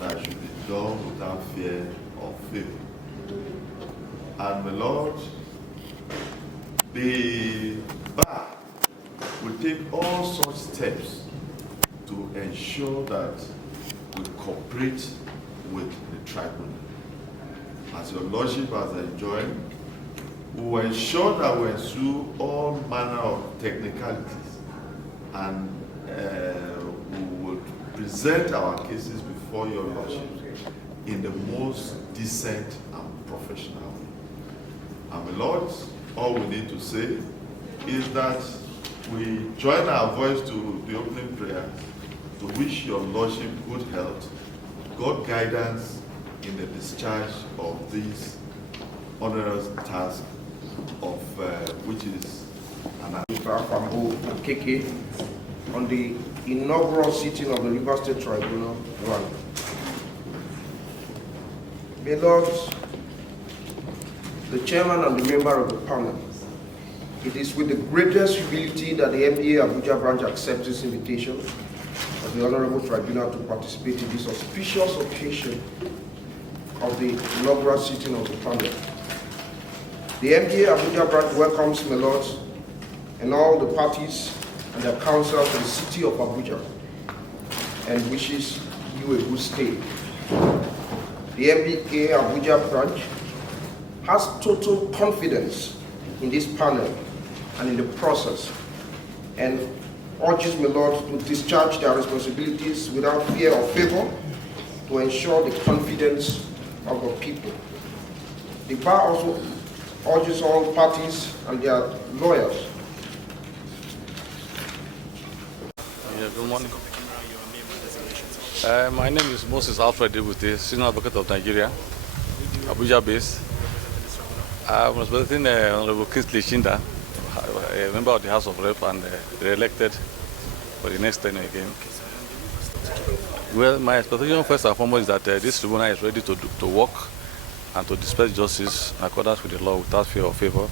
That should be done without fear or favor. And the Lord, the bar will take all such steps to ensure that we cooperate with the tribunal. As your Lordship has enjoined, we will ensure that we ensue all manner of technicalities, and we will present our cases before your Lordship in the most decent and professional way. And my Lord, all we need to say is that we join our voice to the opening prayer to wish your Lordship good health, God guidance in the discharge of this onerous task of which is an KK on the inaugural sitting of the Rivers State Tribunal 1. May Lord, the chairman and the member of the panel, it is with the greatest humility that the MBA Abuja branch accepts this invitation of the Honorable Tribunal to participate in this auspicious occasion of the inaugural sitting of the panel. The MBA Abuja branch welcomes my Lord and all the parties and their council to the city of Abuja and wishes you a good stay. The MBA Abuja branch has total confidence in this panel and in the process, and urges my Lord to discharge their responsibilities without fear or favor to ensure the confidence of the people. The bar also urges all parties and their lawyers. Yeah, good morning. My name is Moses Alfred Debute, Senior Advocate of Nigeria, Abuja based. I'm representing Honorable Kingsley Shinda, a member of the House of Rep and re-elected for the next tenure again. Well, my expectation first and foremost is that this tribunal is ready to work and to dispense justice in accordance with the law without fear or favor.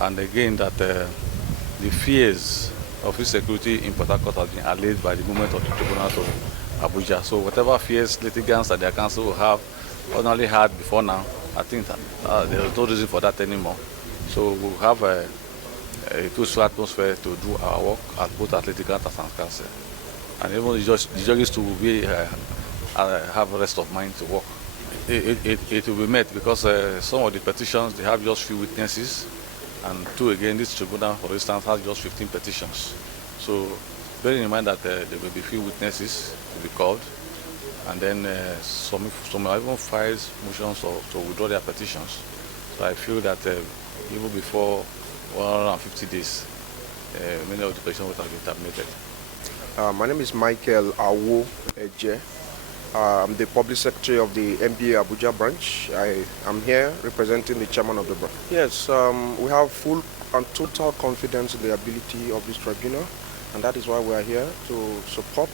And again, that the fears of insecurity in Port Harcourt has been allayed by the movement of the tribunal to Abuja. So whatever fears litigants that their counsel will have ordinarily had before now, I think that there is no reason for that anymore. So we'll have a peaceful atmosphere to do our work as both as litigants and counsel. And even the judges to be have a rest of mind to work. It will be met because some of the petitions, they have just few witnesses, and two, again, this tribunal, for instance, has just 15 petitions. So bearing in mind that there will be few witnesses to be called, and then some even files motions to withdraw their petitions. So I feel that even before 150 days, many of the petitions would have been terminated. My name is Michael Awo Eje. I'm the Public Secretary of the MBA Abuja branch. I am here representing the chairman of the branch. Yes, we have full and total confidence in the ability of this tribunal, and that is why we are here to support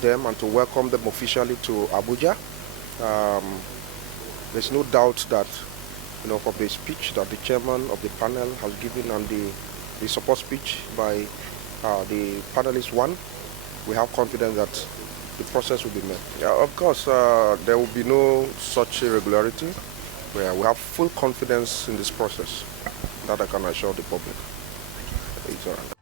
them and to welcome them officially to Abuja. There's no doubt that, from the speech that the chairman of the panel has given and the support speech by the panelist one, we have confidence that the process will be met. Yeah, of course, there will be no such irregularity. We have full confidence in this process that I can assure the public. It's all right.